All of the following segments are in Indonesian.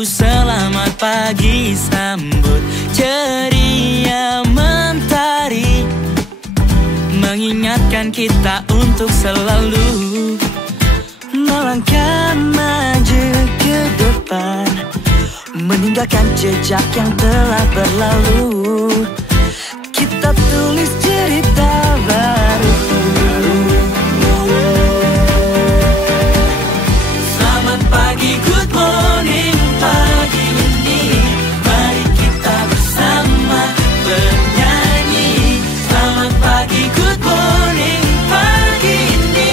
Ku selamat pagi, sambut ceria mentari, mengingatkan kita untuk selalu melangkah maju ke depan, meninggalkan jejak yang telah berlalu. Kita tulis cerita baru. Selamat pagi, good morning, pagi ini mari kita bersama bernyanyi. Selamat pagi, good morning, pagi ini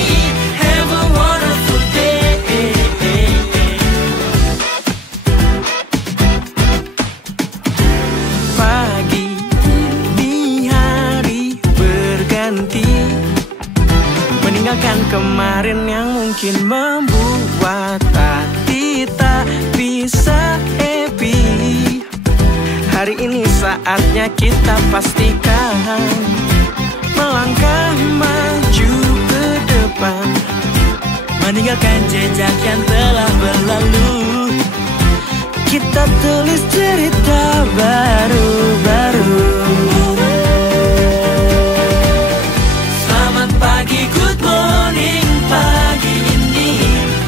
have a wonderful day. Pagi di hari berganti, meninggalkan kemarin yang mungkin membuat hati tak bisa happy. Hari ini saatnya kita pastikan melangkah maju ke depan, meninggalkan jejak yang telah berlalu. Kita tulis cerita baru-baru. Selamat pagi, good morning, pagi ini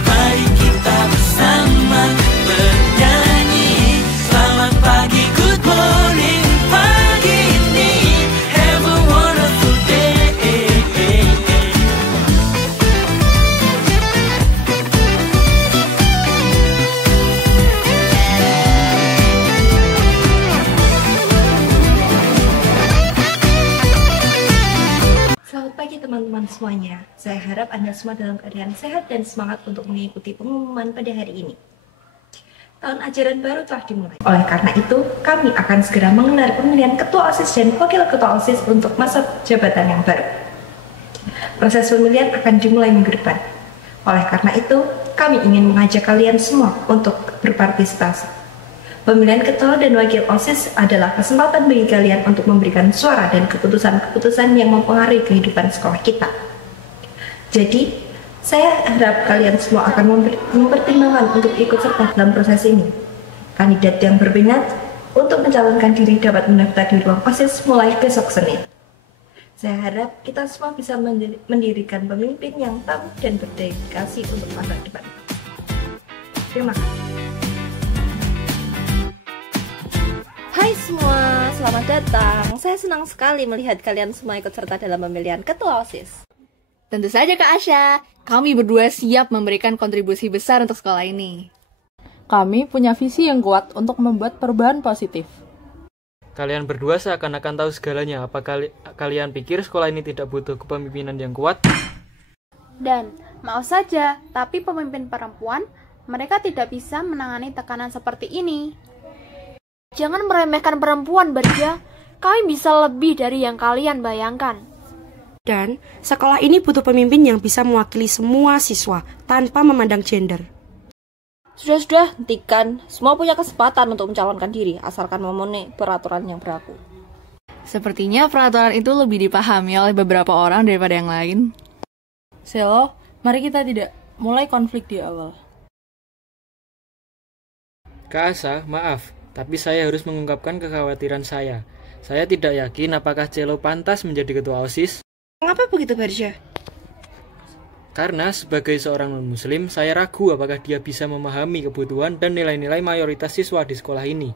mari kita bersama bernyanyi. Selamat pagi, good morning, pagi ini have a wonderful day. Selamat pagi teman-teman semuanya. Saya harap Anda semua dalam keadaan sehat dan semangat untuk mengikuti pengumuman pada hari ini. Tahun ajaran baru telah dimulai. Oleh karena itu, kami akan segera menggelar pemilihan Ketua OSIS dan Wakil Ketua OSIS untuk masa jabatan yang baru. Proses pemilihan akan dimulai minggu depan. Oleh karena itu, kami ingin mengajak kalian semua untuk berpartisipasi. Pemilihan Ketua dan Wakil OSIS adalah kesempatan bagi kalian untuk memberikan suara dan keputusan-keputusan yang mempengaruhi kehidupan sekolah kita. Jadi, saya harap kalian semua akan mempertimbangkan untuk ikut serta dalam proses ini. Kandidat yang berminat untuk mencalonkan diri dapat mendaftar di ruang OSIS mulai besok Senin. Saya harap kita semua bisa mendirikan pemimpin yang tangguh dan berdedikasi untuk masa depan. Terima kasih. Hai semua, selamat datang. Saya senang sekali melihat kalian semua ikut serta dalam pemilihan Ketua OSIS. Tentu saja Kak Asya, kami berdua siap memberikan kontribusi besar untuk sekolah ini. Kami punya visi yang kuat untuk membuat perubahan positif. Kalian berdua seakan-akan tahu segalanya. Apa kalian pikir sekolah ini tidak butuh kepemimpinan yang kuat? Dan, maaf saja, tapi pemimpin perempuan, mereka tidak bisa menangani tekanan seperti ini. Jangan meremehkan perempuan, Barja. Kami bisa lebih dari yang kalian bayangkan. Dan sekolah ini butuh pemimpin yang bisa mewakili semua siswa tanpa memandang gender. Sudah, hentikan. Semua punya kesempatan untuk mencalonkan diri, asalkan memenuhi peraturan yang berlaku. Sepertinya peraturan itu lebih dipahami oleh beberapa orang daripada yang lain. Selo, mari kita tidak mulai konflik di awal. Kak Asa, maaf, tapi saya harus mengungkapkan kekhawatiran saya. Saya tidak yakin apakah Celo pantas menjadi ketua OSIS. Mengapa begitu, Barja? Karena sebagai seorang non-muslim, saya ragu apakah dia bisa memahami kebutuhan dan nilai-nilai mayoritas siswa di sekolah ini.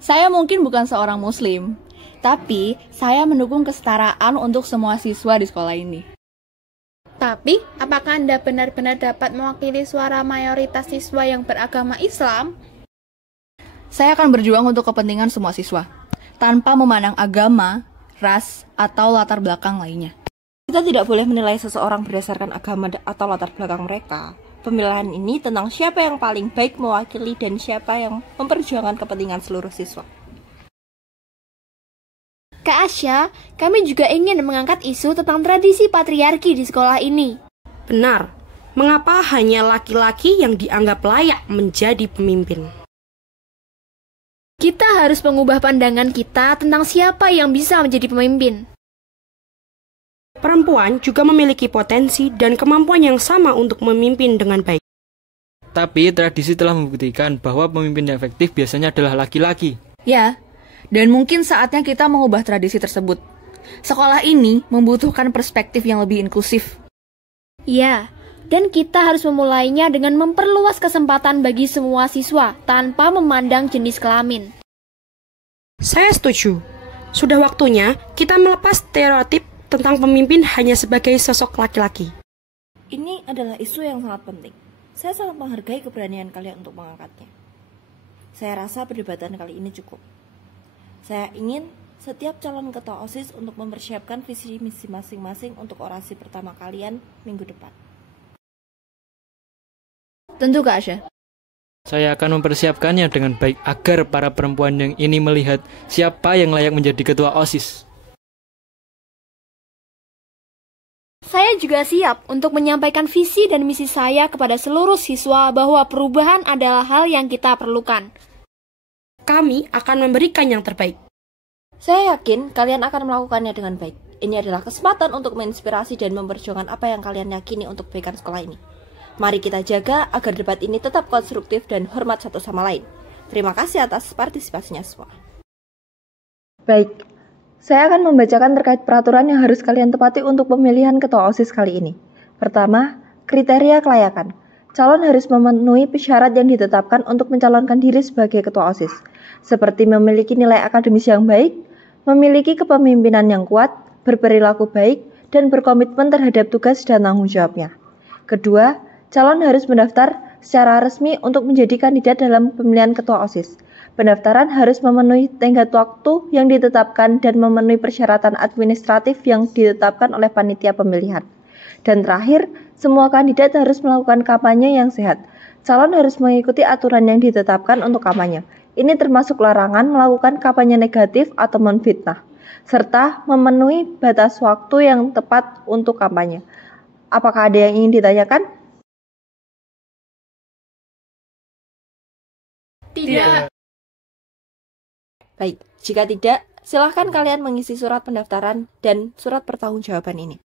Saya mungkin bukan seorang muslim, tapi saya mendukung kesetaraan untuk semua siswa di sekolah ini. Tapi, apakah Anda benar-benar dapat mewakili suara mayoritas siswa yang beragama Islam? Saya akan berjuang untuk kepentingan semua siswa, tanpa memandang agama, ras, atau latar belakang lainnya. Kita tidak boleh menilai seseorang berdasarkan agama atau latar belakang mereka. Pemilihan ini tentang siapa yang paling baik mewakili dan siapa yang memperjuangkan kepentingan seluruh siswa. Kak Asya, kami juga ingin mengangkat isu tentang tradisi patriarki di sekolah ini. Benar, mengapa hanya laki-laki yang dianggap layak menjadi pemimpin? Kita harus mengubah pandangan kita tentang siapa yang bisa menjadi pemimpin. Perempuan juga memiliki potensi dan kemampuan yang sama untuk memimpin dengan baik. Tapi tradisi telah membuktikan bahwa pemimpin yang efektif biasanya adalah laki-laki. Ya, dan mungkin saatnya kita mengubah tradisi tersebut. Sekolah ini membutuhkan perspektif yang lebih inklusif. Ya, dan kita harus memulainya dengan memperluas kesempatan bagi semua siswa tanpa memandang jenis kelamin. Saya setuju. Sudah waktunya kita melepas stereotip tentang pemimpin hanya sebagai sosok laki-laki. Ini adalah isu yang sangat penting. Saya sangat menghargai keberanian kalian untuk mengangkatnya. Saya rasa perdebatan kali ini cukup. Saya ingin setiap calon ketua OSIS untuk mempersiapkan visi misi masing-masing untuk orasi pertama kalian minggu depan. Tentu Kak Asya. Saya akan mempersiapkannya dengan baik agar para perempuan yang ini melihat siapa yang layak menjadi ketua OSIS. Saya juga siap untuk menyampaikan visi dan misi saya kepada seluruh siswa bahwa perubahan adalah hal yang kita perlukan. Kami akan memberikan yang terbaik. Saya yakin kalian akan melakukannya dengan baik. Ini adalah kesempatan untuk menginspirasi dan memperjuangkan apa yang kalian yakini untuk kebaikan sekolah ini. Mari kita jaga agar debat ini tetap konstruktif dan hormat satu sama lain. Terima kasih atas partisipasinya semua. Baik, saya akan membacakan terkait peraturan yang harus kalian tepati untuk pemilihan ketua OSIS kali ini. Pertama, kriteria kelayakan. Calon harus memenuhi syarat yang ditetapkan untuk mencalonkan diri sebagai ketua OSIS, seperti memiliki nilai akademis yang baik, memiliki kepemimpinan yang kuat, berperilaku baik, dan berkomitmen terhadap tugas dan tanggung jawabnya. Kedua, calon harus mendaftar secara resmi untuk menjadi kandidat dalam pemilihan ketua OSIS. Pendaftaran harus memenuhi tenggat waktu yang ditetapkan dan memenuhi persyaratan administratif yang ditetapkan oleh panitia pemilihan. Dan terakhir, semua kandidat harus melakukan kampanye yang sehat. Calon harus mengikuti aturan yang ditetapkan untuk kampanye. Ini termasuk larangan melakukan kampanye negatif atau menfitnah, serta memenuhi batas waktu yang tepat untuk kampanye. Apakah ada yang ingin ditanyakan? Tidak. Baik, jika tidak, silahkan kalian mengisi surat pendaftaran dan surat pertanggungjawaban ini.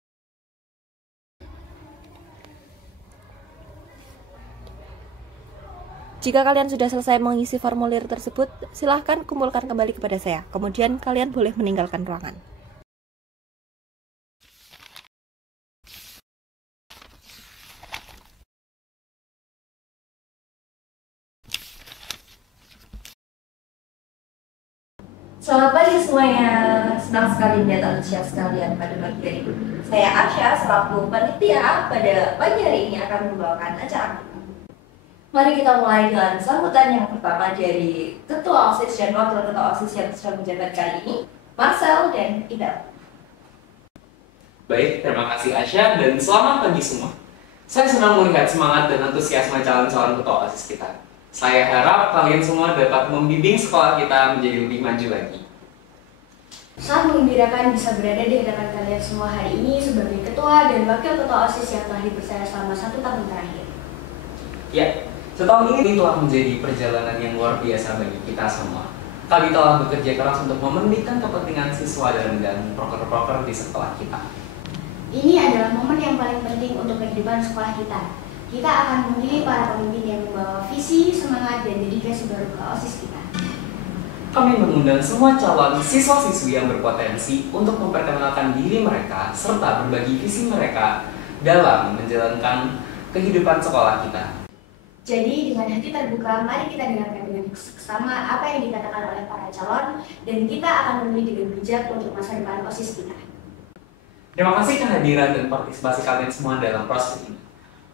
Jika kalian sudah selesai mengisi formulir tersebut, silahkan kumpulkan kembali kepada saya. Kemudian kalian boleh meninggalkan ruangan. Selamat pagi semuanya, senang sekali melihat antusias sekalian pada pagi hari ini. Saya Arsya, selaku panitia pada pagi hari ini akan membawakan acara. Mari kita mulai dengan sambutan yang pertama dari Ketua OSIS dan Wakil Ketua OSIS yang sedang menjabat kali ini, Marcel dan Ibel. Baik, terima kasih Asya dan selamat pagi semua. Saya senang melihat semangat dan antusiasme calon-calon Ketua OSIS kita. Saya harap kalian semua dapat membimbing sekolah kita menjadi lebih maju lagi. Sangat mengembirakan bisa berada di hadapan kalian semua hari ini sebagai Ketua dan Wakil Ketua OSIS yang telah dipercaya selama 1 tahun terakhir. Ya, setahun ini telah menjadi perjalanan yang luar biasa bagi kita semua. Kami telah bekerja keras untuk mementingkan kepentingan siswa dan proker-proker di sekolah kita. Ini adalah momen yang paling penting untuk kehidupan sekolah kita. Kita akan memilih para pemimpin yang membawa visi, semangat, dan dedikasi baru ke OSIS kita. Kami mengundang semua calon siswa-siswi yang berpotensi untuk memperkenalkan diri mereka serta berbagi visi mereka dalam menjalankan kehidupan sekolah kita. Jadi dengan hati terbuka, mari kita dengarkan dengan seksama apa yang dikatakan oleh para calon dan kita akan memilih dengan bijak untuk masa depan OSIS kita. Terima kasih kehadiran dan partisipasi kalian semua dalam proses ini.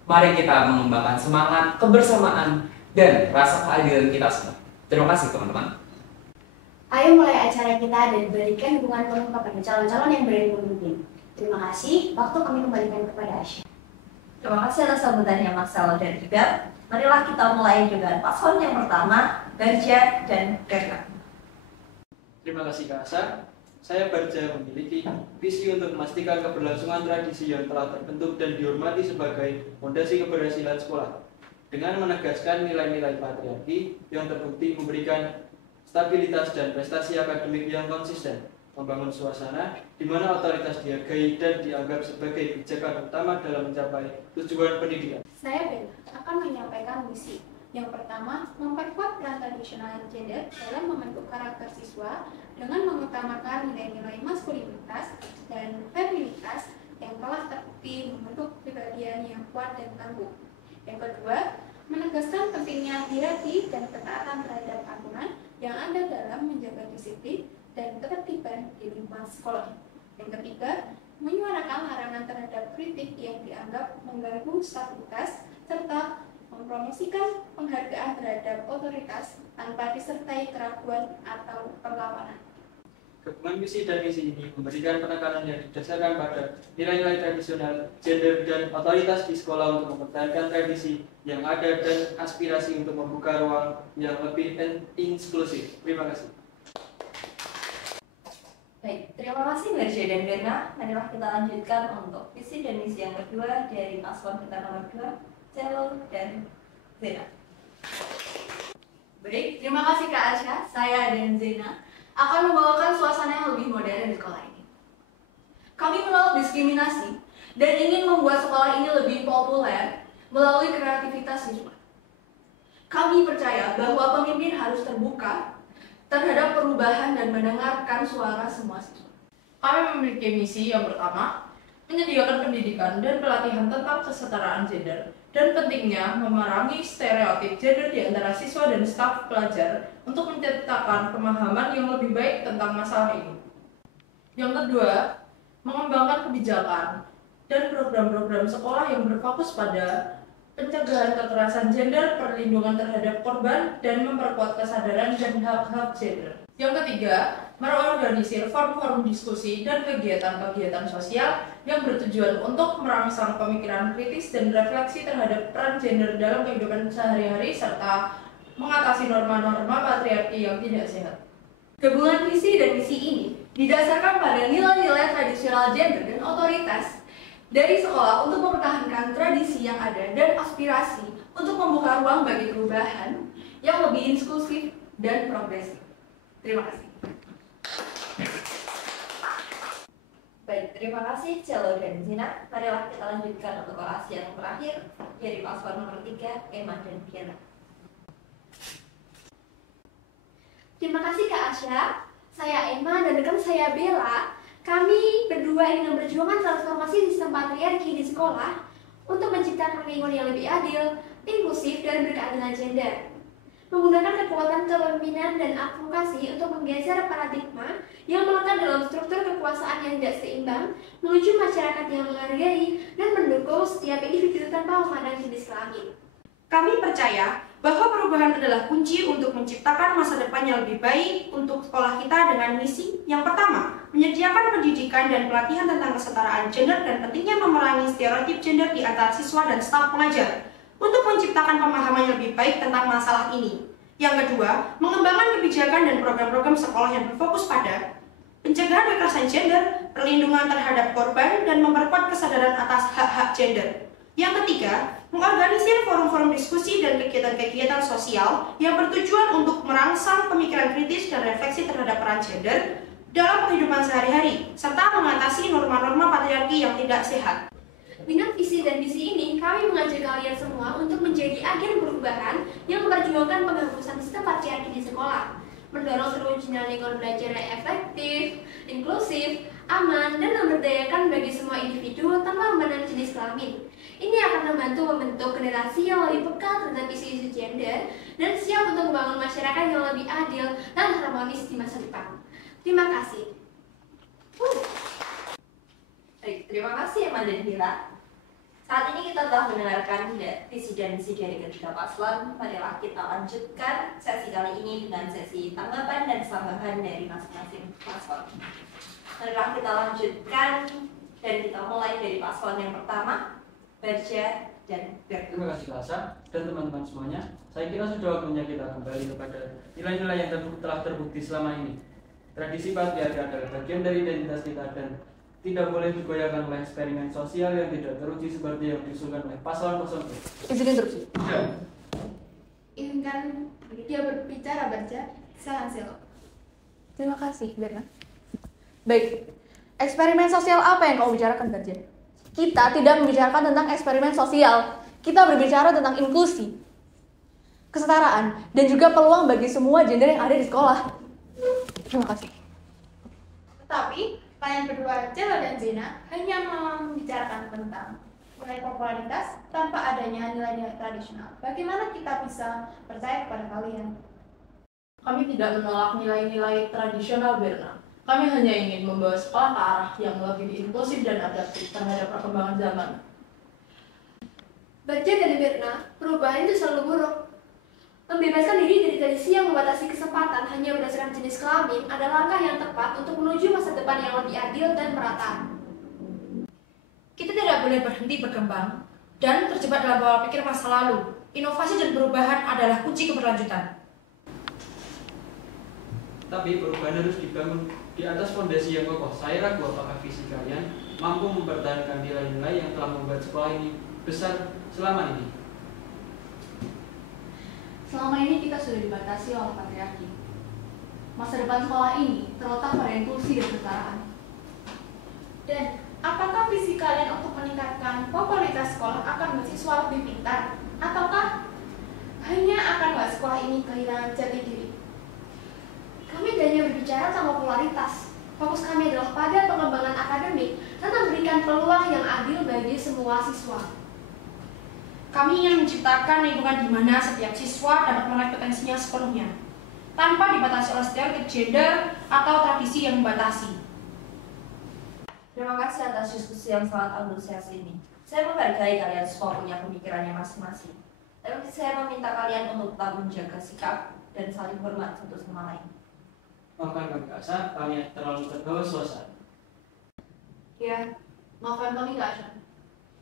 Mari kita mengembangkan semangat, kebersamaan, dan rasa keadilan kita semua. Terima kasih teman-teman. Ayo mulai acara kita dan berikan dukungan penuh kepada calon-calon yang berani memimpin. Terima kasih, waktu kami kembalikan kepada Asya. Terima kasih atas sambutannya Marcel dan Ibel. Marilah kita mulai dengan paslon yang pertama, Barja dan Gerna. Terima kasih Kak Asa. Saya Barja memiliki visi untuk memastikan keberlangsungan tradisi yang telah terbentuk dan dihormati sebagai fondasi keberhasilan sekolah dengan menegaskan nilai-nilai patriarki yang terbukti memberikan stabilitas dan prestasi akademik yang konsisten. membangun suasana di mana otoritas dihargai dan dianggap sebagai pijakan utama dalam mencapai tujuan pendidikan. Saya Bella akan menyampaikan misi. Yang pertama, memperkuat peran tradisional gender dalam membentuk karakter siswa dengan mengutamakan nilai-nilai maskulinitas dan feminitas yang telah terbukti membentuk kepribadian yang kuat dan tangguh. Yang kedua, menegaskan pentingnya hierarki dan ketaatan terhadap aturan yang ada dalam menjaga disiplin dan ketertiban di lingkungan sekolah. Yang ketiga, menyuarakan larangan terhadap kritik yang dianggap mengganggu stabilitas serta mempromosikan penghargaan terhadap otoritas tanpa disertai keraguan atau perlawanan. Gabungan visi dan misi ini memberikan penekanan yang didasarkan pada nilai-nilai tradisional, gender, dan otoritas di sekolah untuk mempertahankan tradisi yang ada dan aspirasi untuk membuka ruang yang lebih inklusif. Terima kasih. Baik, terima kasih Merja dan Berna. Marilah kita lanjutkan untuk visi dan misi yang kedua dari paslon kita nomor 2, Celo dan Zena. Baik, terima kasih Kak Asya. Saya dan Zena akan membawakan suasana yang lebih modern di sekolah ini. Kami menolak diskriminasi dan ingin membuat sekolah ini lebih populer melalui kreativitas siswa. Kami percaya bahwa pemimpin harus terbuka terhadap perubahan dan mendengarkan suara semua siswa. Kami memiliki misi yang pertama, menyediakan pendidikan dan pelatihan tentang kesetaraan gender dan pentingnya memerangi stereotip gender di antara siswa dan staf pelajar untuk menciptakan pemahaman yang lebih baik tentang masalah ini. Yang kedua, mengembangkan kebijakan dan program-program sekolah yang berfokus pada pencegahan kekerasan gender, perlindungan terhadap korban, dan memperkuat kesadaran dan hak-hak gender. Yang ketiga, mengorganisir forum-forum diskusi dan kegiatan-kegiatan sosial yang bertujuan untuk merangsang pemikiran kritis dan refleksi terhadap peran gender dalam kehidupan sehari-hari serta mengatasi norma-norma patriarki yang tidak sehat. Gabungan visi dan misi ini didasarkan pada nilai-nilai tradisional gender dan otoritas dari sekolah untuk mempertahankan tradisi yang ada dan aspirasi untuk membuka ruang bagi perubahan yang lebih inklusif dan progresif. Terima kasih. Baik, terima kasih Celo dan Zina. Marilah kita lanjutkan untuk orasi yang terakhir dari paslon nomor 3, Emma dan Fiona. Terima kasih Kak Asya. Saya Emma dan rekan saya Bella. Kami berdua ingin memperjuangkan transformasi sistem patriarki di sekolah untuk menciptakan lingkungan yang lebih adil, inklusif, dan berkeadilan gender. Menggunakan kekuatan kepemimpinan dan advokasi untuk menggeser paradigma yang melekat dalam struktur kekuasaan yang tidak seimbang, menuju masyarakat yang menghargai dan mendukung setiap individu tanpa memandang jenis kelamin. Kami percaya bahwa perubahan adalah kunci untuk menciptakan masa depan yang lebih baik untuk sekolah kita dengan misi yang pertama, menyediakan pendidikan dan pelatihan tentang kesetaraan gender dan pentingnya memerangi stereotip gender di antara siswa dan staf pengajar untuk menciptakan pemahaman yang lebih baik tentang masalah ini. Yang kedua, mengembangkan kebijakan dan program-program sekolah yang berfokus pada pencegahan kekerasan gender, perlindungan terhadap korban, dan memperkuat kesadaran atas hak-hak gender. Yang ketiga, mengorganisir forum-forum diskusi dan kegiatan-kegiatan sosial yang bertujuan untuk merangsang pemikiran kritis dan refleksi terhadap peran gender dalam kehidupan sehari-hari, serta mengatasi norma-norma patriarki yang tidak sehat. Dengan visi dan misi ini, kami mengajak kalian semua untuk menjadi agen perubahan yang memperjuangkan penghapusan sistem patriarki di sekolah, mendorong terwujudnya lingkungan belajar yang efektif, inklusif, aman, dan memberdayakan bagi semua individu tanpa memandang jenis kelamin. Ini akan membantu membentuk generasi yang lebih peka terhadap isu-isu gender dan siap untuk membangun masyarakat yang lebih adil dan harmonis di masa depan. Terima kasih. Baik, terima kasih Emma dan Bila. Saat ini kita telah mendengarkan visi dan misi dari ketiga paslon. Marilah kita lanjutkan sesi kali ini dengan sesi tanggapan dan sambahan dari masing-masing paslon. Marilah kita lanjutkan dan kita mulai dari paslon yang pertama, Berja dan Berna. Terima kasih Kasa dan teman-teman semuanya. Saya kira sudah waktunya kita kembali kepada nilai-nilai yang telah terbukti selama ini. Tradisi patriarki adalah bagian dari identitas kita dan tidak boleh digoyahkan oleh eksperimen sosial yang tidak teruji seperti yang diusulkan oleh paslon 0. Izin interupsi. Izinkan dia berbicara, Berja. Silakan, Selo. Terima kasih, Berna. Baik, eksperimen sosial apa yang kamu bicarakan, Garjen? Kita tidak membicarakan tentang eksperimen sosial. Kita berbicara tentang inklusi, kesetaraan, dan juga peluang bagi semua gender yang ada di sekolah. Terima kasih. Tetapi, kalian berdua, Cella dan Zena, hanya membicarakan tentang nilai popularitas tanpa adanya nilai-nilai tradisional. Bagaimana kita bisa percaya kepada kalian? Kami tidak menolak nilai-nilai tradisional, Berna. Kami hanya ingin membawa sekolah ke arah yang lebih inklusif dan adaptif terhadap perkembangan zaman. Baca dan Berna, perubahan itu selalu buruk. Membebaskan diri dari tradisi yang membatasi kesempatan hanya berdasarkan jenis kelamin adalah langkah yang tepat untuk menuju masa depan yang lebih adil dan merata. Kita tidak boleh berhenti berkembang dan terjebak dalam pola pikir masa lalu. Inovasi dan perubahan adalah kunci keberlanjutan. Tapi perubahan harus dibangun di atas fondasi yang kokoh. Saya ragu apakah visi kalian mampu mempertahankan nilai-nilai yang telah membuat sekolah ini besar selama ini. Selama ini kita sudah dibatasi oleh patriarki. Masa depan sekolah ini terletak pada inklusi dan kesetaraan. Dan apakah visi kalian untuk meningkatkan popularitas sekolah akan membuat siswa lebih pintar? Ataukah hanya akan membuat sekolah ini kehilangan jati diri? Kami tidak hanya berbicara tentang popularitas. Fokus kami adalah pada pengembangan akademik dan memberikan peluang yang adil bagi semua siswa. Kami ingin menciptakan lingkungan di mana setiap siswa dapat meraih potensinya sepenuhnya, tanpa dibatasi oleh stereotip gender atau tradisi yang membatasi. Terima kasih atas diskusi yang sangat antusias ini. Saya menghargai kalian semua punya pemikirannya masing-masing. Tapi saya meminta kalian untuk tetap menjaga sikap dan saling hormat satu sama lain. Maafkan kami Kak, kami terlalu terbawa suasana. Ya, maafkan kami Kak Ashan.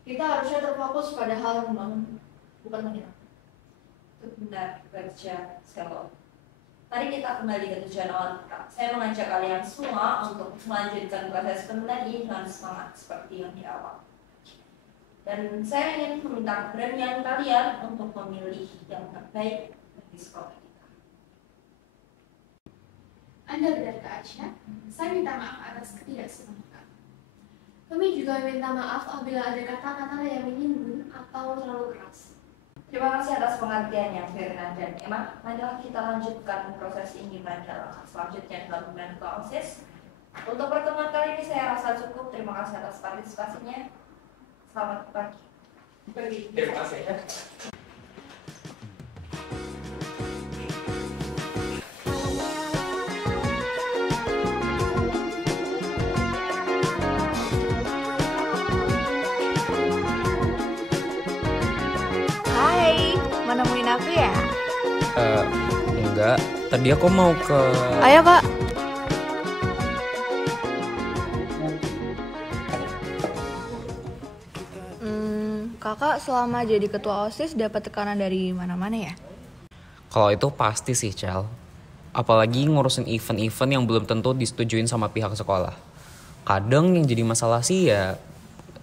Kita harusnya terfokus pada hal yang membangun, bukan menghina. Itu benar, kerja sekali. Mari kita kembali ke tujuan awal kita. Saya mengajak kalian semua untuk melanjutkan proses penelitian ini dengan semangat seperti yang di awal. Dan saya ingin meminta keberanian kalian untuk memilih yang terbaik bagi sekolah kita. Anda benar Kak Acia, saya minta maaf atas ketidaksempurnaan. Kami juga minta maaf apabila ada kata-kata yang menyinggung atau terlalu keras. Terima kasih atas pengertiannya, Ferdinand dan Emma. Marilah kita lanjutkan proses ini pada selanjutnya dalam membantu OSIS. Untuk pertemuan kali ini saya rasa cukup. Terima kasih atas partisipasinya. Selamat pagi. Terima kasih ya. Hai, mau nemuin aku ya? Enggak. Tadi aku mau ke... Ayo kak. Kakak selama jadi ketua OSIS dapat tekanan dari mana-mana ya? Kalau itu pasti sih, Cel. Apalagi ngurusin event-event yang belum tentu disetujuin sama pihak sekolah. Kadang yang jadi masalah sih ya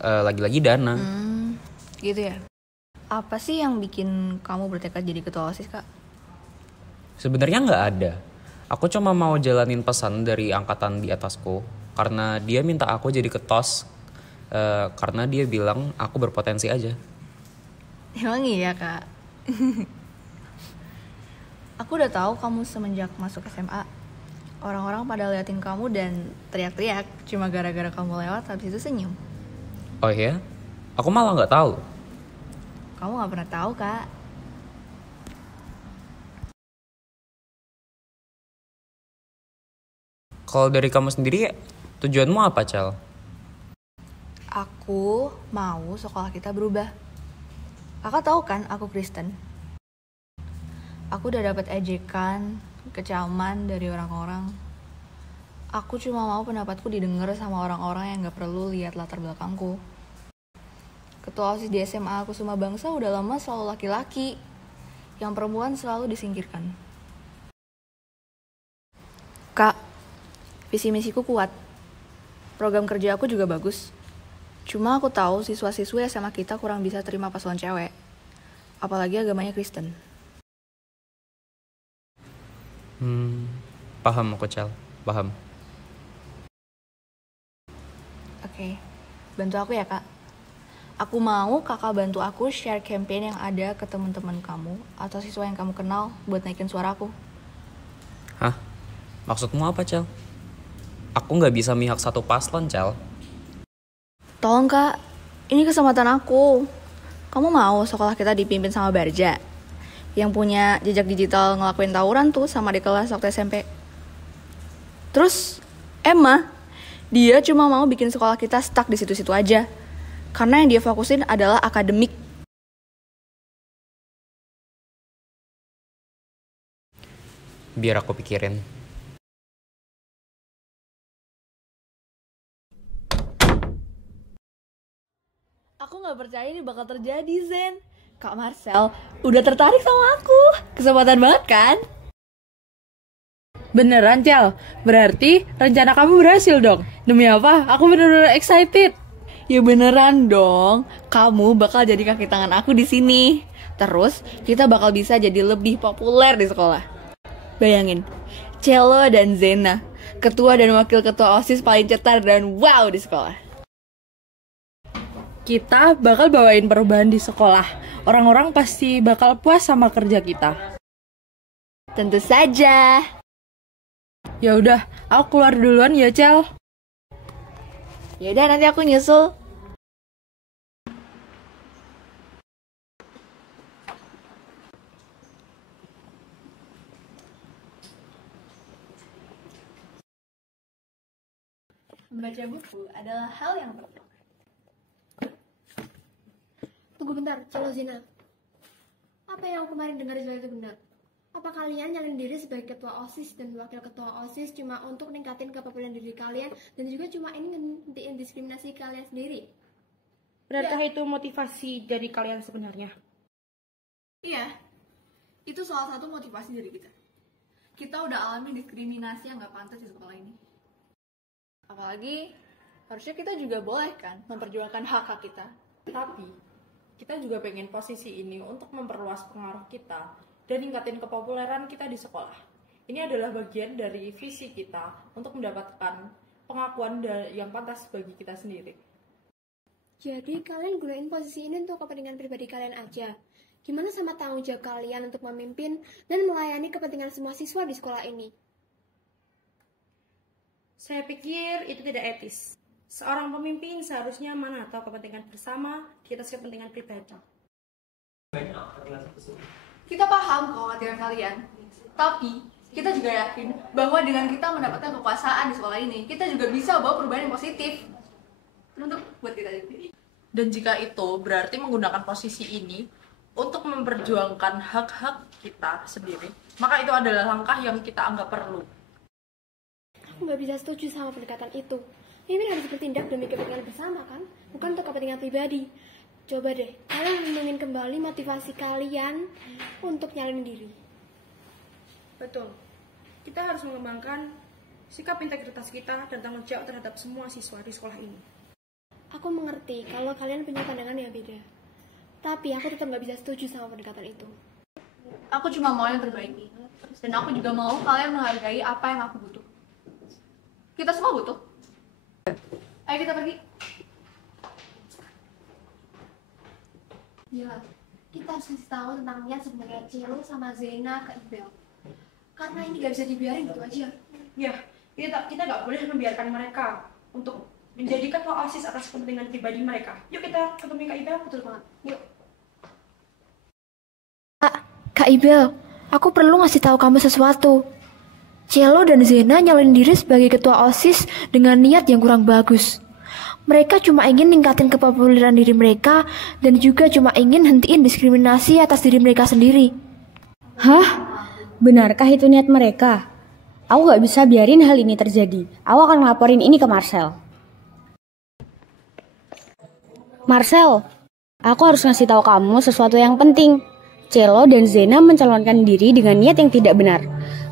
lagi-lagi dana. Gitu ya? Apa sih yang bikin kamu bertekad jadi ketua OSIS, Kak? Sebenarnya nggak ada. Aku cuma mau jalanin pesan dari angkatan di atasku. Karena dia minta aku jadi ketos. Karena dia bilang aku berpotensi aja. Emang iya, Kak? Aku udah tahu kamu semenjak masuk SMA. Orang-orang pada liatin kamu dan teriak-teriak. Cuma gara-gara kamu lewat habis itu senyum. Oh iya? Aku malah nggak tahu. Kamu gak pernah tahu, Kak. Kalau dari kamu sendiri, tujuanmu apa, Cel? Aku mau sekolah kita berubah. Kakak tahu kan aku Kristen. Aku udah dapat ejekan, kecaman dari orang-orang. Aku cuma mau pendapatku didengar sama orang-orang yang gak perlu lihat latar belakangku. Ketua OSIS di SMA aku Kusuma Bangsa udah lama selalu laki-laki. Yang perempuan selalu disingkirkan. Kak, visi misiku kuat. Program kerja aku juga bagus. Cuma aku tahu siswa-siswi SMA kita kurang bisa terima paslon cewek. Apalagi agamanya Kristen. Paham aku, Cel. Paham. Oke. Bantu aku ya, Kak. Aku mau kakak bantu aku share campaign yang ada ke teman-teman kamu atau siswa yang kamu kenal buat naikin suara aku. Hah? Maksudmu apa, Cel? Aku nggak bisa mihak satu paslon, Cel. Tolong, Kak. Ini kesempatan aku. Kamu mau sekolah kita dipimpin sama Barja? Yang punya jejak digital ngelakuin tawuran tuh sama di kelas waktu SMP. Terus, Emma, dia cuma mau bikin sekolah kita stuck di situ-situ aja. Karena yang dia fokusin adalah akademik. Biar aku pikirin. Aku gak percaya ini bakal terjadi, Zen. Kak Marcel udah tertarik sama aku. Kesempatan banget kan? Beneran, Cel? Berarti rencana kamu berhasil dong. Demi apa? Aku bener-bener excited. Ya beneran dong. Kamu bakal jadi kaki tangan aku di sini. Terus kita bakal bisa jadi lebih populer di sekolah. Bayangin, Cello dan Zena, ketua dan wakil ketua OSIS paling cetar dan wow di sekolah. Kita bakal bawain perubahan di sekolah. Orang-orang pasti bakal puas sama kerja kita. Tentu saja. Ya udah, aku keluar duluan ya, Cel. Yaudah, nanti aku nyusul. Membaca buku adalah hal yang penting. Tunggu bentar, Celo Zina. Apa yang aku kemarin dengar itu benar? Apa kalian nyalin diri sebagai ketua OSIS dan wakil ketua OSIS cuma untuk ningkatin kepopuleran diri kalian dan juga cuma ingin ngentiin diskriminasi kalian sendiri? Benarkah itu motivasi dari kalian sebenarnya? Iya, itu salah satu motivasi dari kita. Kita udah alami diskriminasi yang gak pantas di sekolah ini. Apalagi, harusnya kita juga boleh kan memperjuangkan hak-hak kita. Tapi, kita juga pengen posisi ini untuk memperluas pengaruh kita dan ningkatin kepopuleran kita di sekolah. Ini adalah bagian dari visi kita untuk mendapatkan pengakuan yang pantas bagi kita sendiri. Jadi kalian gunain posisi ini untuk kepentingan pribadi kalian aja. Gimana sama tanggung jawab kalian untuk memimpin dan melayani kepentingan semua siswa di sekolah ini? Saya pikir itu tidak etis. Seorang pemimpin seharusnya menatau kepentingan bersama di atas kepentingan pribadi. Kita paham kekhawatiran kalian, tapi kita juga yakin bahwa dengan kita mendapatkan kekuasaan di sekolah ini, kita juga bisa bawa perubahan yang positif untuk buat kita sendiri. Dan jika itu berarti menggunakan posisi ini untuk memperjuangkan hak-hak kita sendiri, maka itu adalah langkah yang kita anggap perlu. Aku nggak bisa setuju sama pendekatan itu. Pemimpin harus bertindak demi kepentingan bersama kan, bukan untuk kepentingan pribadi. Coba deh, kalian renungin kembali motivasi kalian untuk nyalin diri. Betul. Kita harus mengembangkan sikap integritas kita dan tanggung jawab terhadap semua siswa di sekolah ini. Aku mengerti kalau kalian punya pandangan yang beda. Tapi aku tetap nggak bisa setuju sama pendekatan itu. Aku cuma mau yang terbaik. Dan aku juga mau kalian menghargai apa yang aku butuh. Kita semua butuh. Ayo kita pergi. Ya, kita harus kasih tahu tentang niat sebenarnya Celo sama Zena ke Ibel. Karena ini gak bisa dibiarin gitu aja. Ya, kita nggak boleh membiarkan mereka untuk menjadikan OSIS atas kepentingan pribadi mereka. Yuk kita ketemu Kak Ibel. Betul banget. Yuk. Kak Ibel, aku perlu ngasih tahu kamu sesuatu. Celo dan Zena nyalin diri sebagai ketua OSIS dengan niat yang kurang bagus. Mereka cuma ingin ningkatin kepopuleran diri mereka dan juga cuma ingin hentiin diskriminasi atas diri mereka sendiri. Hah? Benarkah itu niat mereka? Aku gak bisa biarin hal ini terjadi. Aku akan ngelaporin ini ke Marcel. Marcel, aku harus ngasih tahu kamu sesuatu yang penting. Celo dan Zena mencalonkan diri dengan niat yang tidak benar.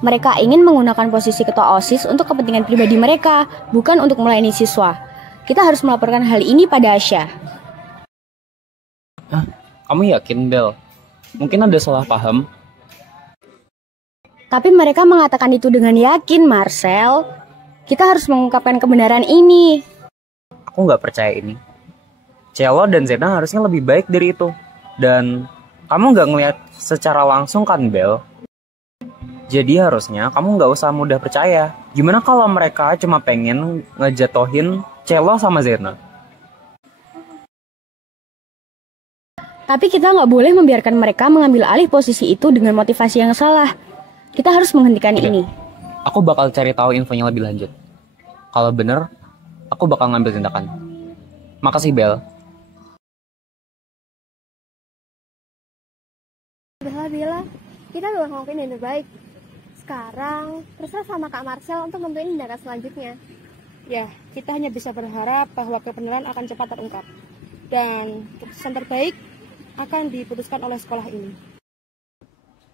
Mereka ingin menggunakan posisi ketua OSIS untuk kepentingan pribadi mereka, bukan untuk melayani siswa. Kita harus melaporkan hal ini pada Asya. Hah? Kamu yakin, Bel? Mungkin ada salah paham. Tapi mereka mengatakan itu dengan yakin, Marcel. Kita harus mengungkapkan kebenaran ini. Aku aku nggak percaya ini. Cello dan Zena harusnya lebih baik dari itu. Dan kamu nggak ngeliat secara langsung kan, Bel? Jadi harusnya kamu nggak usah mudah percaya. Gimana kalau mereka cuma pengen ngejatohin Cello sama Zena? Tapi kita nggak boleh membiarkan mereka mengambil alih posisi itu dengan motivasi yang salah. Kita harus menghentikan ini. Aku bakal cari tahu infonya lebih lanjut. Kalau bener, aku bakal ngambil tindakan. Makasih, Bel. Bella, kita udah ngelakuin yang terbaik. Sekarang, terserah sama Kak Marcel untuk nentuin tindakan selanjutnya. Ya, kita hanya bisa berharap bahwa kebenaran akan cepat terungkap. Dan keputusan terbaik akan diputuskan oleh sekolah ini.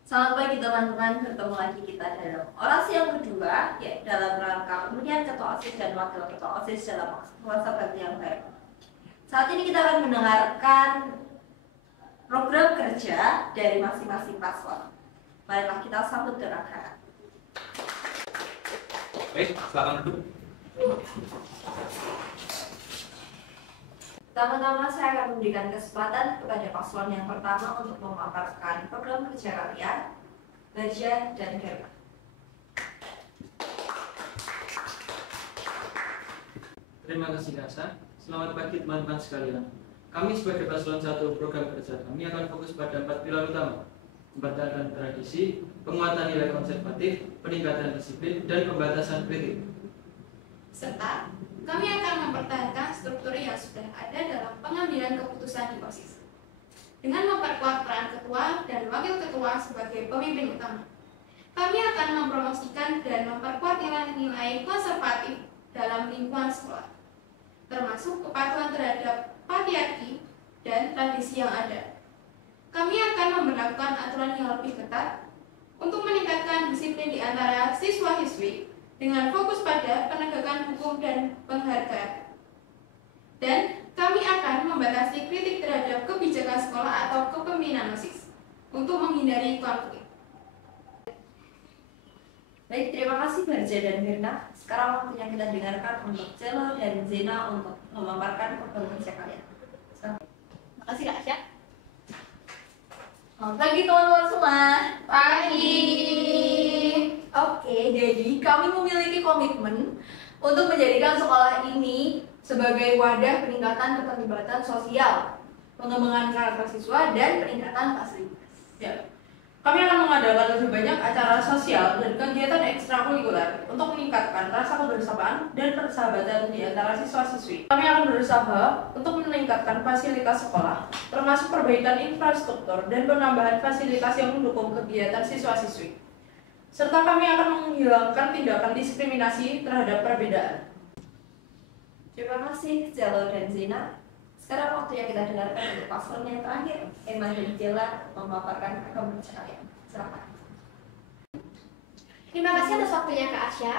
Selamat pagi teman-teman, bertemu lagi kita dalam orasi yang kedua, ya, dalam rangka pemilihan ketua OSIS dan wakil ketua OSIS dalam masa bakti yang baru. Saat ini kita akan mendengarkan program kerja dari masing-masing paslon. Marilah kita sambut dengan hangat. Baik, silakan duduk. Pertama-tama saya akan memberikan kesempatan kepada paslon yang pertama untuk memaparkan program kerja kalian, Barja dan Germa. Terima kasih Kasa. Selamat pagi teman-teman sekalian. Kami sebagai paslon 1 program kerja kami akan fokus pada 4 pilar utama: mempertahankan tradisi, penguatan nilai konservatif, peningkatan disiplin, dan pembatasan kritik. Serta kami akan mempertahankan struktur yang sudah ada dalam pengambilan keputusan di OSIS dengan memperkuat peran ketua dan wakil ketua sebagai pemimpin utama. Kami akan mempromosikan dan memperkuat nilai-nilai konservatif dalam lingkungan sekolah, termasuk kepatuhan terhadap patriarki dan tradisi yang ada. Kami akan memberlakukan aturan yang lebih ketat untuk meningkatkan disiplin di antara siswa-siswi dengan fokus pada penegakan hukum dan penghargaan. Dan kami akan membatasi kritik terhadap kebijakan sekolah atau kepemimpinan OSIS untuk menghindari konflik. Baik, terima kasih Barja dan Mirna. Sekarang waktunya kita dengarkan untuk Cello dan Zena untuk memaparkan program kerja kalian. Terima kasih Kak Asya. Selamat pagi teman-teman semua. Pagi. Oke, jadi kami memiliki komitmen untuk menjadikan sekolah ini sebagai wadah peningkatan keterlibatan sosial, pengembangan karakter siswa, dan peningkatan fasilitas. Ya. Kami akan mengadakan lebih banyak acara sosial dan kegiatan ekstrakurikuler untuk meningkatkan rasa kebersamaan dan persahabatan di antara siswa-siswi. Kami akan berusaha untuk meningkatkan fasilitas sekolah, termasuk perbaikan infrastruktur dan penambahan fasilitas yang mendukung kegiatan siswa-siswi. Serta kami akan menghilangkan tindakan diskriminasi terhadap perbedaan. Terima kasih Cello dan Zena. Sekarang waktunya kita dengarkan untuk paslon yang terakhir, Emma dan Jela memaparkan program kerja kalian. Silakan. Terima kasih atas waktunya Kak Asya.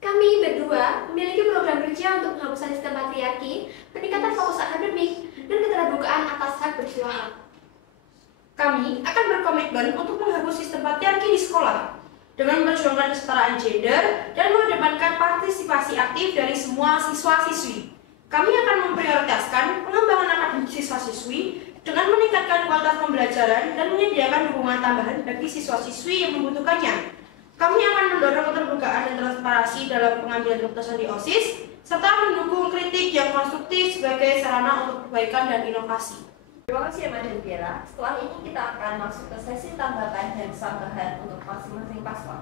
Kami berdua memiliki program kerja untuk penghapusan sistem patriarki, peningkatan fokus akademik, dan keterbukaan atas hak bersuara. Kami akan berkomitmen untuk menghapus sistem patriarki di sekolah dengan memperjuangkan kesetaraan gender dan mengedepankan partisipasi aktif dari semua siswa-siswi. Kami akan memprioritaskan pengembangan akademik siswa-siswi dengan meningkatkan kualitas pembelajaran dan menyediakan dukungan tambahan bagi siswa-siswi yang membutuhkannya. Kami akan mendorong keterbukaan dan transparansi dalam pengambilan keputusan di OSIS, serta mendukung kritik yang konstruktif sebagai sarana untuk perbaikan dan inovasi. Terima kasih Emma dan Jela. Setelah ini kita akan masuk ke sesi tanggapan dan sanggahan untuk masing-masing paslon.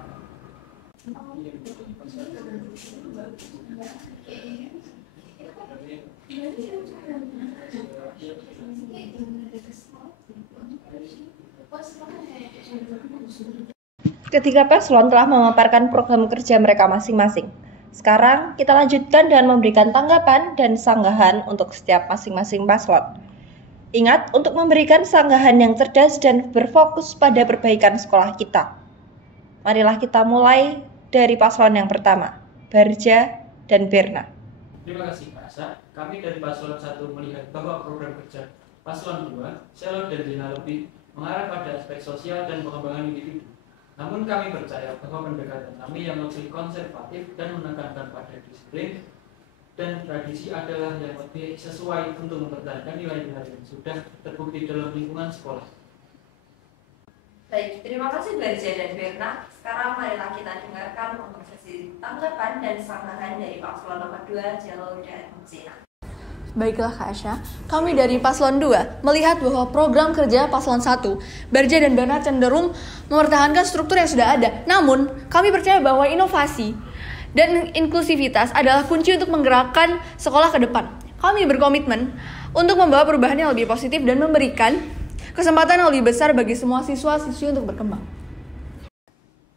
Ketiga paslon telah memaparkan program kerja mereka masing-masing. Sekarang kita lanjutkan dengan memberikan tanggapan dan sanggahan untuk setiap masing-masing paslon. Ingat untuk memberikan sanggahan yang cerdas dan berfokus pada perbaikan sekolah kita. Marilah kita mulai dari paslon yang pertama, Barja dan Berna. Terima kasih Kak Asa. Kami dari paslon 1 melihat bahwa program kerja paslon 2, Cello dan Zena lebih mengarah pada aspek sosial dan pengembangan individu. Namun kami percaya bahwa pendekatan kami yang lebih konservatif dan menekankan pada disiplin, dan tradisi adalah yang lebih sesuai untuk mempertahankan nilai-nilai yang sudah terbukti dalam lingkungan sekolah. Baik, terima kasih Barja dan Berna. Sekarang marilah kita dengarkan untuk sesi tanggapan dan sanggahan dari paslon nomor 2, Jelo dan Zena. Baiklah Kak Asya, kami dari Paslon 2 melihat bahwa program kerja Paslon 1, Barja dan Berna cenderung mempertahankan struktur yang sudah ada. Namun, kami percaya bahwa inovasi dan inklusivitas adalah kunci untuk menggerakkan sekolah ke depan. Kami berkomitmen untuk membawa perubahan yang lebih positif dan memberikan kesempatan yang lebih besar bagi semua siswa-siswi untuk berkembang.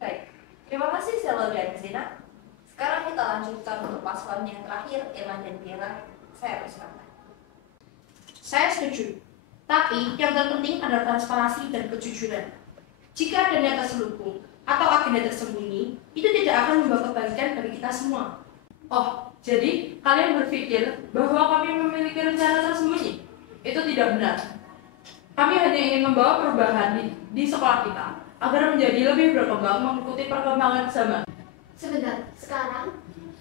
Baik, terima kasih Jelo dan Zena. Sekarang kita lanjutkan untuk paslon yang terakhir, Emma dan Bella. Saya persilakan. Saya setuju. Tapi yang terpenting adalah transparansi dan kejujuran. Jika ada niat terselubung atau agenda tersembunyi, itu tidak akan membawa kebaikan bagi kita semua. Oh, jadi kalian berpikir bahwa kami memiliki rencana tersembunyi? Itu tidak benar. Kami hanya ingin membawa perubahan di sekolah kita agar menjadi lebih berkembang mengikuti perkembangan zaman. Sebentar, sekarang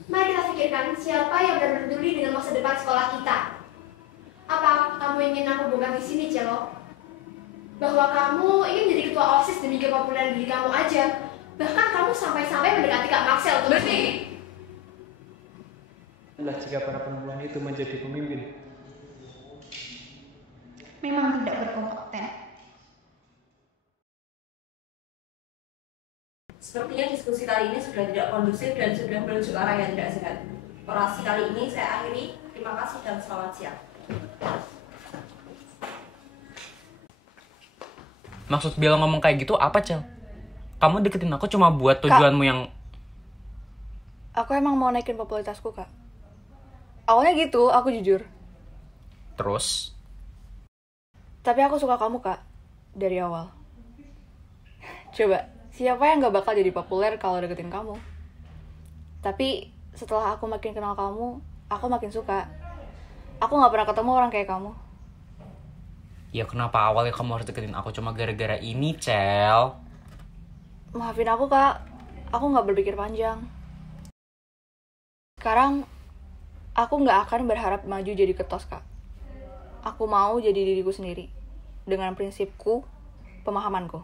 mari kita pikirkan siapa yang benar-benar peduli dengan masa depan sekolah kita. Apa kamu ingin aku bongkar di sini, Celo? Bahwa kamu ingin menjadi ketua OSIS demi kepopuleran diri kamu aja. Bahkan kamu sampai-sampai mendekati Kak Maxel untuk Berhenti! Adalah jika para perempuan itu menjadi pemimpin. Memang tidak berkompeten. Sepertinya diskusi kali ini sudah tidak kondusif dan sudah menuju ke arah yang tidak sehat. Orasi kali ini saya akhiri. Terima kasih dan selamat siang. Maksud Bella ngomong kayak gitu apa, Cel? Kamu deketin aku cuma buat tujuanmu yang... Aku emang mau naikin popularitasku, Kak. Awalnya gitu, aku jujur. Terus? Tapi aku suka kamu, Kak. Dari awal. Coba, siapa yang gak bakal jadi populer kalau deketin kamu? Tapi setelah aku makin kenal kamu, aku makin suka. Aku gak pernah ketemu orang kayak kamu. Ya kenapa awalnya kamu harus deketin aku cuma gara-gara ini, Cel? Maafin aku, Kak. Aku gak berpikir panjang. Sekarang, aku gak akan berharap maju jadi ketos, Kak. Aku mau jadi diriku sendiri. Dengan prinsipku, pemahamanku.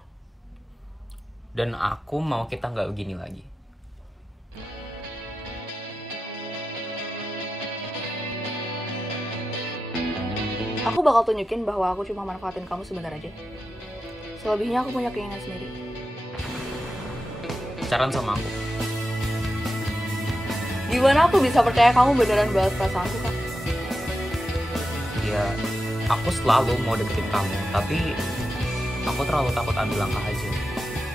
Dan aku mau kita gak begini lagi. Aku bakal tunjukin bahwa aku cuma manfaatin kamu sebentar aja. Selebihnya aku punya keinginan sendiri. Pacaran sama aku. Gimana aku bisa percaya kamu beneran balas perasaanku, Kak? Ya, aku selalu mau deketin kamu, tapi aku terlalu takut ambil langkah aja.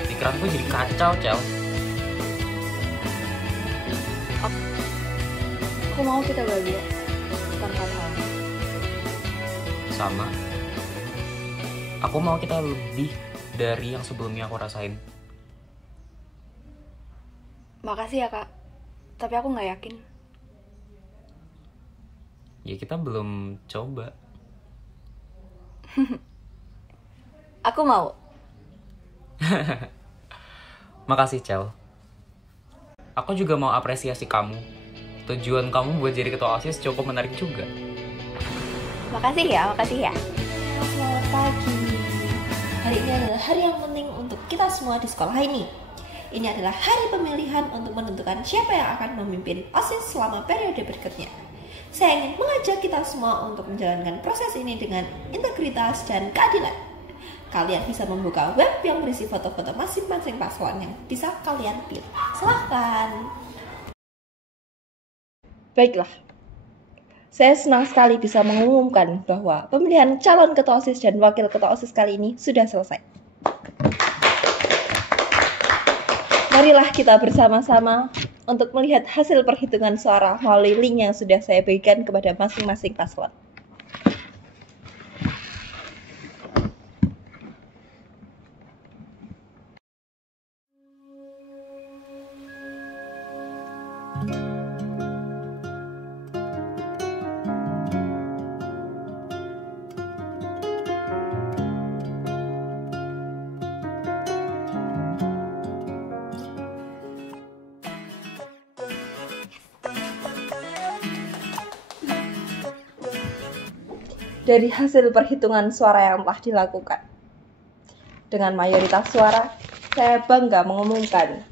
Pikiranku jadi kacau, Cel. Aku mau kita bahagia tanpa halangan. Sama. Aku mau kita lebih dari yang sebelumnya aku rasain. Makasih ya, Kak. Tapi aku nggak yakin. Ya kita belum coba. Aku mau. Makasih, Cel. Aku juga mau apresiasi kamu. Tujuan kamu buat jadi ketua OSIS cukup menarik juga. Makasih ya, makasih ya. Selamat pagi. Hari ini adalah hari yang penting untuk kita semua di sekolah ini. Ini adalah hari pemilihan untuk menentukan siapa yang akan memimpin OSIS selama periode berikutnya. Saya ingin mengajak kita semua untuk menjalankan proses ini dengan integritas dan keadilan. Kalian bisa membuka web yang berisi foto-foto masing-masing paslon yang bisa kalian pilih. Silahkan. Baiklah. Saya senang sekali bisa mengumumkan bahwa pemilihan calon ketua OSIS dan wakil ketua OSIS kali ini sudah selesai. Marilah kita bersama-sama untuk melihat hasil perhitungan suara melalui link yang sudah saya berikan kepada masing-masing paslon. dari hasil perhitungan suara yang telah dilakukan. Dengan mayoritas suara, saya bangga mengumumkan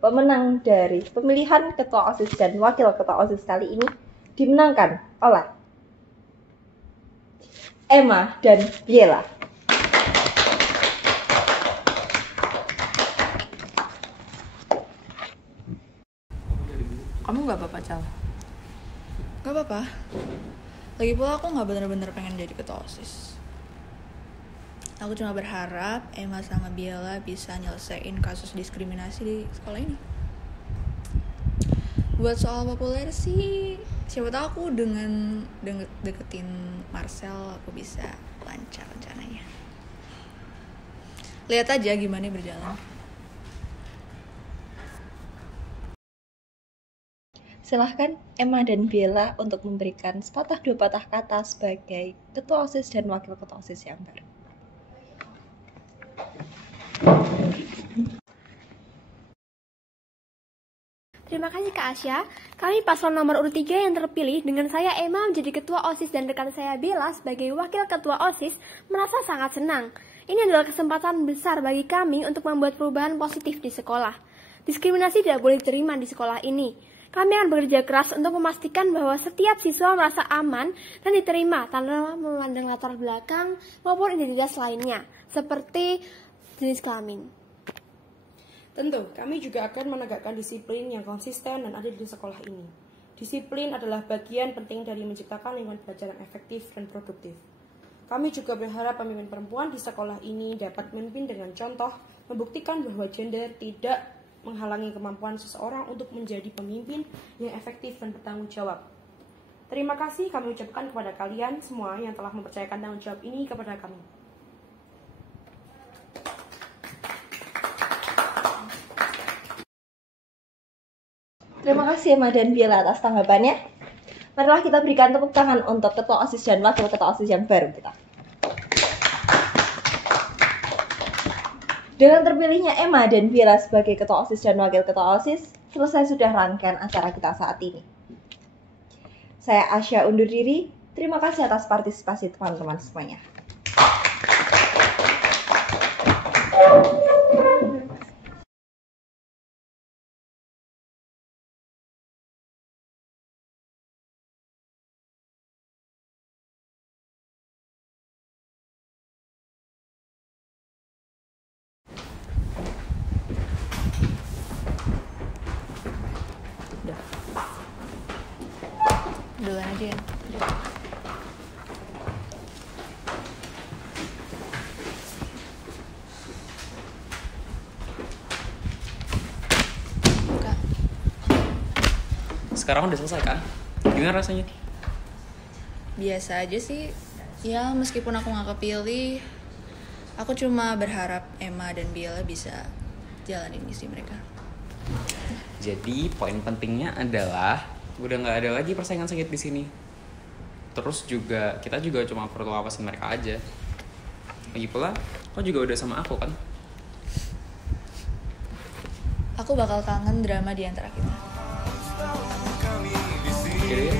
pemenang dari pemilihan Ketua OSIS dan Wakil Ketua OSIS kali ini dimenangkan oleh Emma dan Biela. Kamu gak apa-apa, Cal? Gak apa-apa. Lagi pula aku gak bener-bener pengen jadi ketua OSIS. Aku cuma berharap Emma sama Biela bisa nyelesain kasus diskriminasi di sekolah ini. Buat soal populer sih, siapa tahu aku dengan deketin Marcel aku bisa lancar rencananya. Lihat aja gimana berjalan. Silahkan Emma dan Biela untuk memberikan sepatah dua patah kata sebagai Ketua OSIS dan Wakil Ketua OSIS yang baru. Terima kasih Kak Asya. Kami paslon nomor urut 3 yang terpilih dengan saya Emma menjadi Ketua OSIS dan rekan saya Bella sebagai Wakil Ketua OSIS merasa sangat senang. Ini adalah kesempatan besar bagi kami untuk membuat perubahan positif di sekolah. Diskriminasi tidak boleh diterima di sekolah ini. Kami akan bekerja keras untuk memastikan bahwa setiap siswa merasa aman dan diterima tanpa memandang latar belakang maupun identitas lainnya, seperti jenis kelamin. Tentu, kami juga akan menegakkan disiplin yang konsisten dan adil di sekolah ini. Disiplin adalah bagian penting dari menciptakan lingkungan belajar yang efektif dan produktif. Kami juga berharap pemimpin perempuan di sekolah ini dapat memimpin dengan contoh, membuktikan bahwa gender tidak menghalangi kemampuan seseorang untuk menjadi pemimpin yang efektif dan bertanggung jawab. Terima kasih kami ucapkan kepada kalian semua yang telah mempercayakan tanggung jawab ini kepada kami. Terima kasih Emma dan Biela atas tanggapannya. Marilah kita berikan tepuk tangan untuk Ketua OSIS dan Wakil Ketua OSIS yang baru kita. Dengan terpilihnya Emma dan Biela sebagai Ketua OSIS dan Wakil Ketua OSIS, selesai sudah rangkaian acara kita saat ini. Saya Asya undur diri. Terima kasih atas partisipasi teman-teman semuanya. Duluan aja ya. Buka. Sekarang udah selesai kan? Gimana rasanya? Biasa aja sih. Ya meskipun aku gak kepilih, aku cuma berharap Emma dan Biela bisa jalanin misi mereka. Jadi poin pentingnya adalah udah nggak ada lagi persaingan sengit di sini. Terus juga kita juga cuma perlu awasin mereka aja. Lagi pula, kau juga udah sama aku kan? Aku bakal kangen drama di antara kita. Jadi